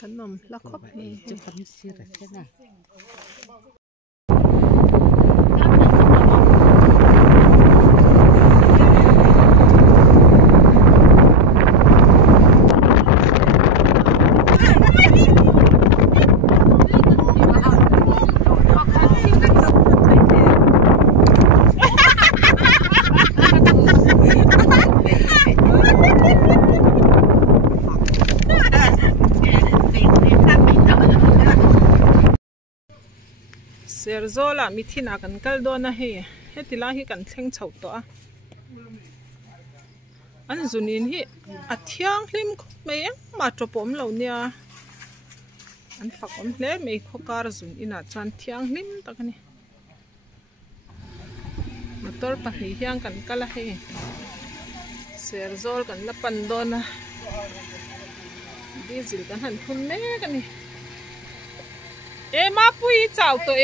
ขนมละครบจะทำสิอะไรแค่น่ะเสียโซล่ะมีที่นักกันกัลโดนะเฮติลาฮิกันเท่งเฉาตัวอันจุนินฮิอัดเที่ยงลิมไม่ยังมาจบผมเหล่านี้อันฝักผมเล่ไม่ขการจุนอินาจันเที่ยงลิมตะกันนี่มาตัวปะหิเฮียงกันกัลเฮเสียโซลกันละปันโดนะดีสิลกันหันคุณแม่กันนี่มาปุยเจ้าตัว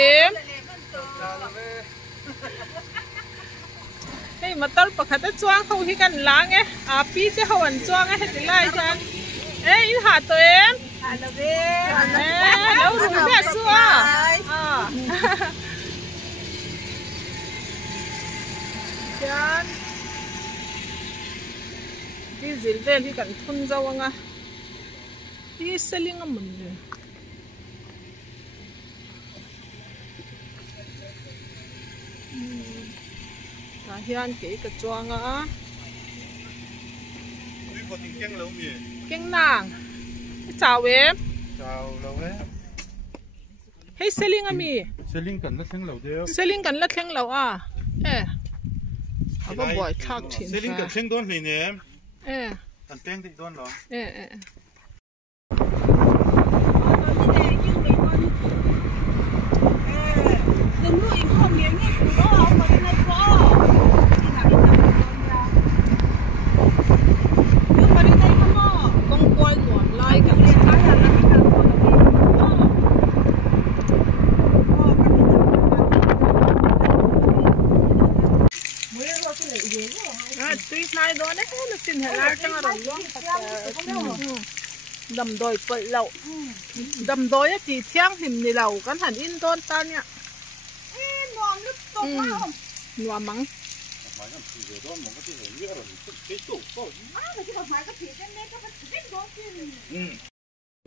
เฮ้ยมาต้นปะคัดจ้วงเขาที่กันล้างไงพี่จะเขาวันจ้วงไงติไล่จันอินหาตัวหาแล้วแล้วรู้แค่ซัวจันที่สิลเดนที่กันทุนเจ้าวังอ่ะที่เซลิงอ่ะมันเลยเฮียนกี่กระจวงอ่ะเก่งนางเจ้าเว็บเจ้าเราเว้ยให้เซลิงอ่ะมีเซลิงกันละเท่งเราเดียวเซลิงกันละเท่งเราอ่ะเอาไปบ่อยทักถิ่นเซลิงกันเท่งโดนเลยเนี่ยกันเต้งติดโดนเหรอจะนู่นอีกข้อเมียนี่ก็เอามาในพ่อตีนายโดนเนี่ยมันสินเหล่าจังอะไรดำโดยเปิดเหล่าดำโดยจีเที่ยงหิมในเหล่ากันหันอินโดนตาเนี่ยนวมลึกตรงมากนัวมั้ง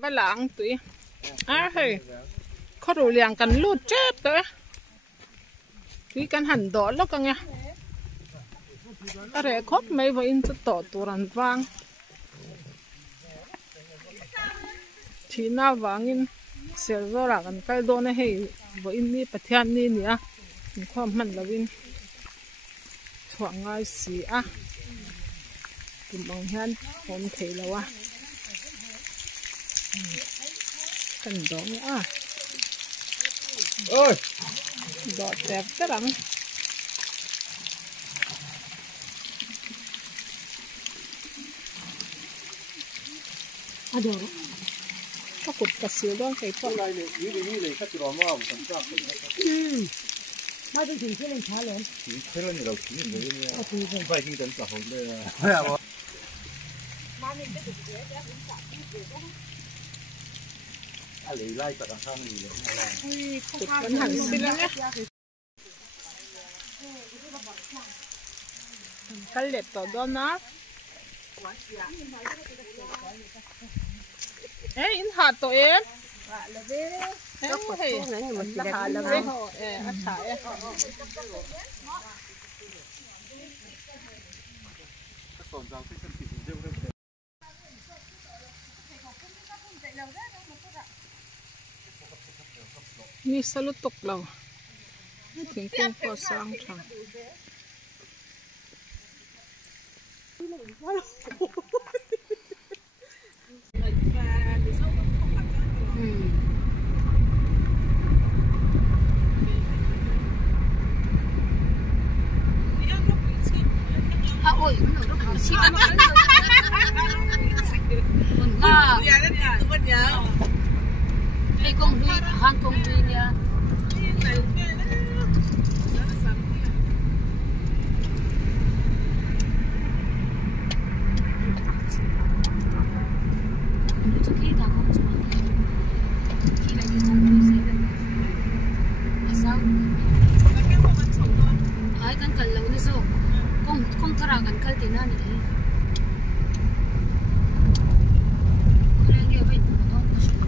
บ้านหลังตุ้ยเฮ้ยเขาดูเลี้ยงกันลูดเจ็บเลยตุ้ยกันหันดอดแล้วกันไงอะไรครบไม่ว่าอินจะต่อตัวรันวางที่หน้าวางอินเสียโซล่ะกันใกล้โดนให้ว่าอินนี่ประเทศนี้เนี่ยมีความมันละวินถ่วงง่ายสีกุมบางท่านผมเทแล้ววะกันดองเอ้ยดอดแตกกระดังเดี๋ยวก็กดกระเสือด้วยใส่พ่ออะไรเนี่ยนี่เลยข้าจะรอว่าผมชอบเลยมาจนถึงเที่ยงเช้าเลยเที่ยงนี่เราถึงเลยเนี่ยไปที่กันสักคนเลยมาเนี่ยจะถึงเดี๋ยวถึงสักที่เดี๋ยวอะไรไล่จากข้างนี้เลยกดกันหันสิแล้วเนี่ยกันเล็ดต่อด้านนะอินหาตัวก็กดตู้นั้นอยู่มันจะหาแล้วอัดฉายมีสลุดตกเราถึงกงก่อสร้างทาง kan kal lo ni so kong thara kan kal ti na ni kurang ge vai to ko shi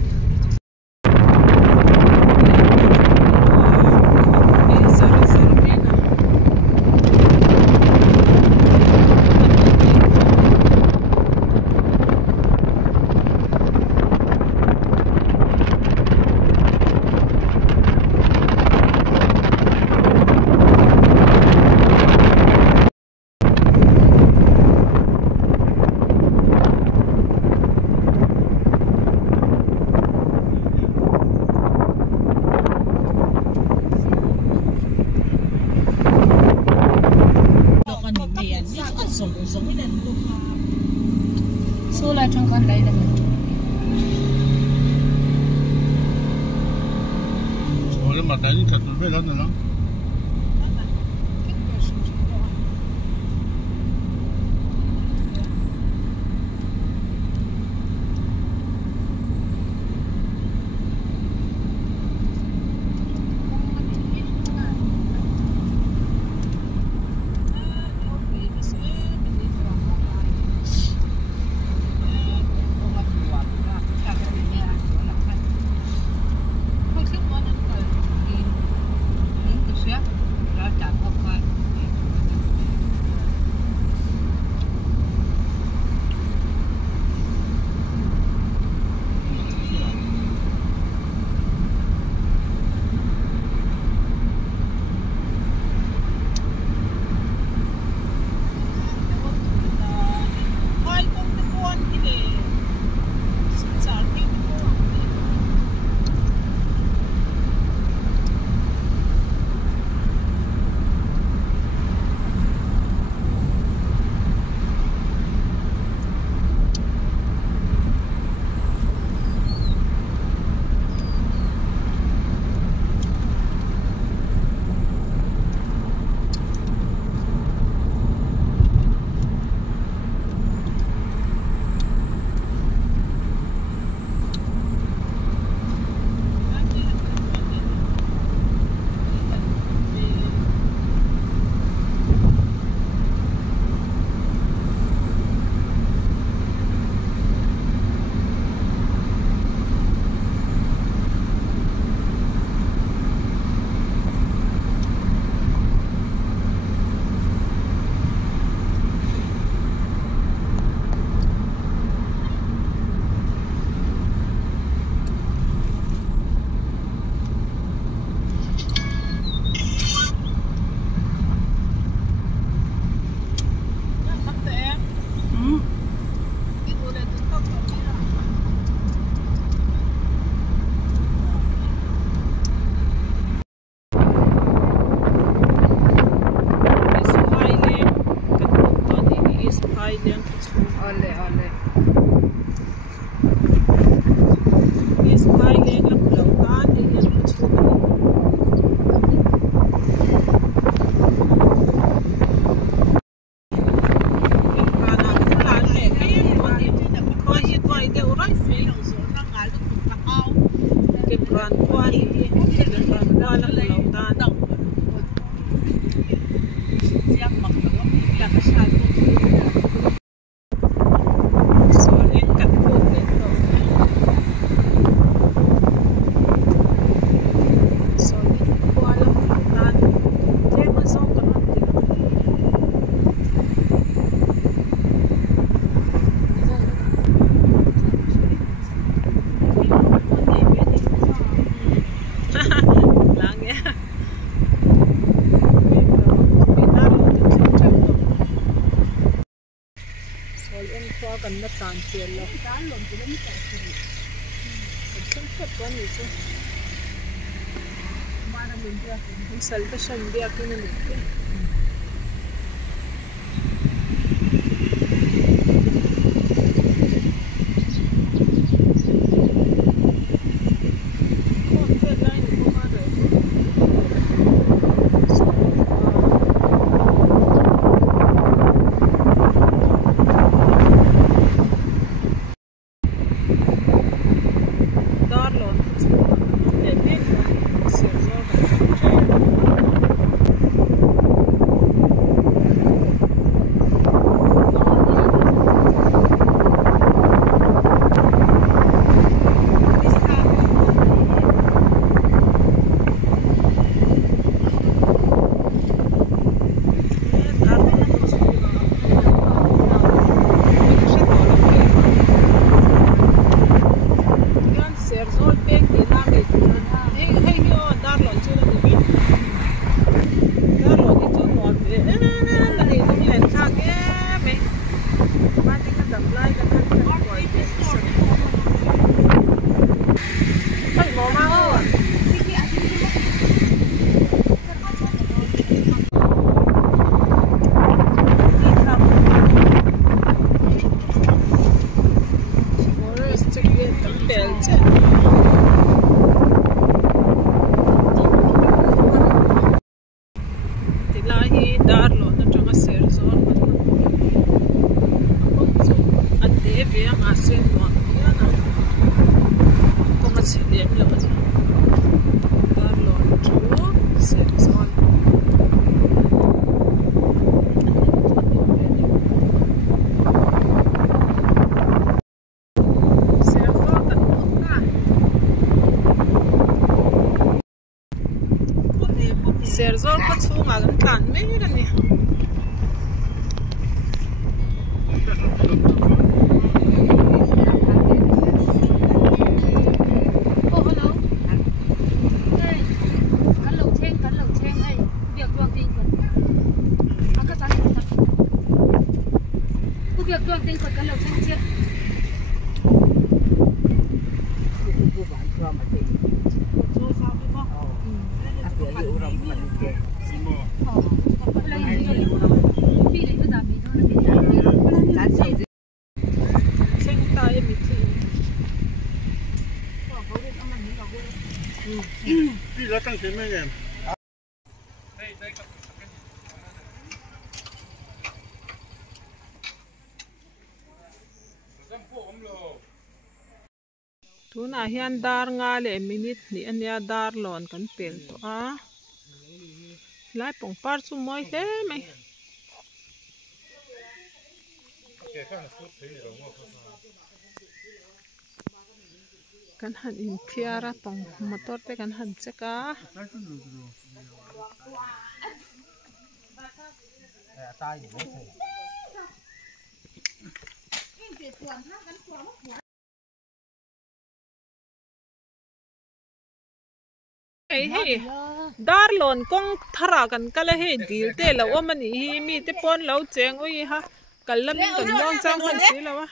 so la thang kan lai la Olha, mas tá indo, tá tudo velando, não?กันมาตานเปลี่ยนแล้วการหล่นจะไม่แตกสิเป็นช่างเก็บวันนี้จ้ะมาทำเป็นเดียวผมใส่ก็ฉันเดียวกันนี่ Darlon. chung à gần tàn mấy cái này việc tuần tinh còn cái lẩu xanh chiên đi ra tăng tiền mấy em tu na hian dar nga le minute ni ania dar lon kan pel to a lai pong par chu moi hle mai kan han in thiara tong motor te kan han cheka hey dar lon kong thara kan kala he dil te lo amani hi mi te pon lo cheng oi ha kalam kan long chang han si lo wa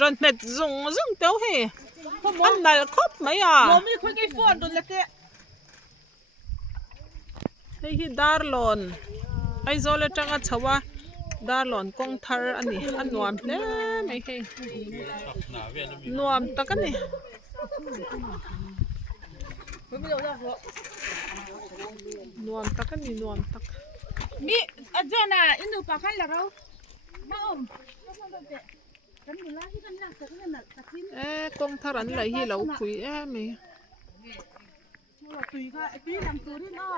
ron met zung zung teu he an nal khop mai à mi khoi cái phone don la te hey hi dar lon ai zo le tanga chawa dar lon kong thar ani an nuam hle mai he nuam takani nuam takan ni nuam tak mi ajana indu pakan la rau ma kan mula hi kan la kan na takin kong tharan lai hi lo pui me wa tui kha ti lam tu ri no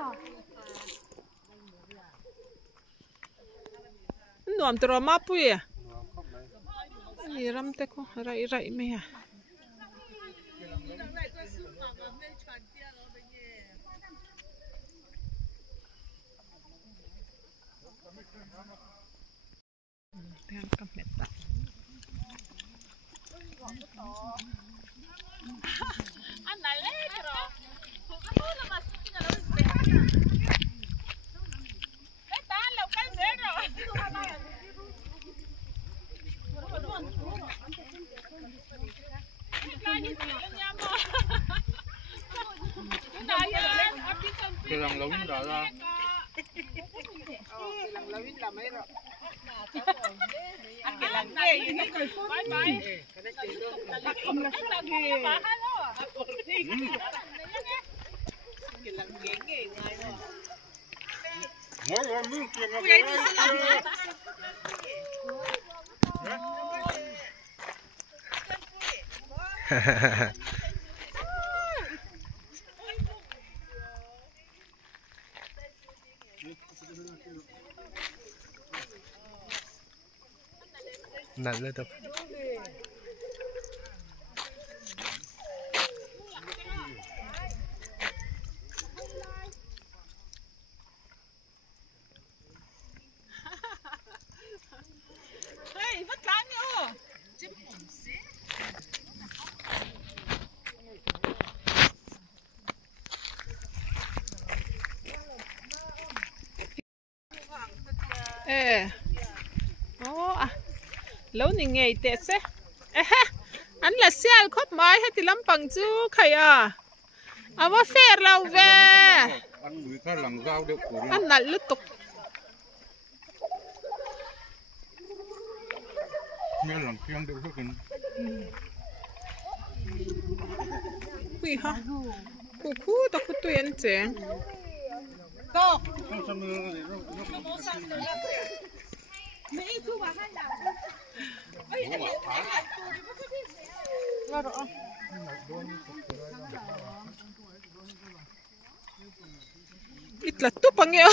nuam tro ma pui ni ram te ko rai rai me ya Tiang kameta. Anda legro. Aku nak masuk ke dalam sepeda. Tahan lo kan zero. Kilang lawin rara. Kilang lawin là mấy rồi. Kilang này ini kai phone bye bye không là cái gì kilang ghê ghê ngay rồi Mỗi lần muốn kiếm nó nặng lên tập Hey, vất vả nhau. Lâu ni ngày tết sẽ anh là xe khóc mai hay thì lắm bằng chú khay à vợ phê lâu về ăn mũi cá lằng rau được của anh nãy lướt tục nghe lằng phiang được hết cần quỳ ha khu ta khu tụi anh chén to không sao nữa mi chu ba kan la ít là tụp bằng nhau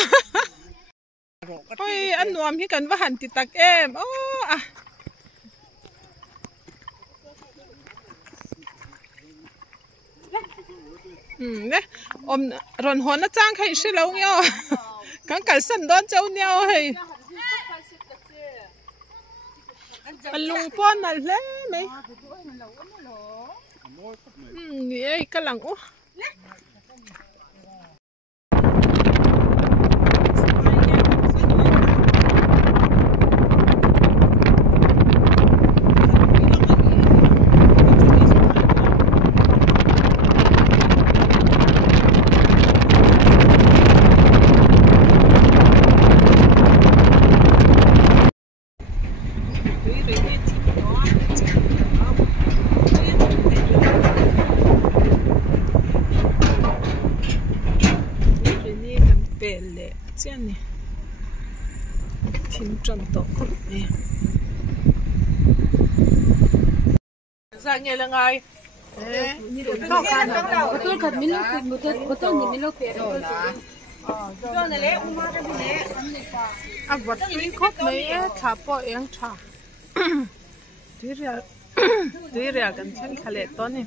ôi anh nuông hi cần vào hẳn thì tắc em đấy ôm ròn hồn nó trang khai sĩ lâu nhau cắn cắn sân đón cháu nhau hay anh lùng pon là lẽ mấy vậy cái lằng ú này thiên trần tổ khủng nè ra nghe là ngay Kau kan betul kan milo betul ni milo pero cho này lấy umma cái gì đấy à vật tuy khóc mấy thả bỏ em thả tuy ra gần chân khale to nè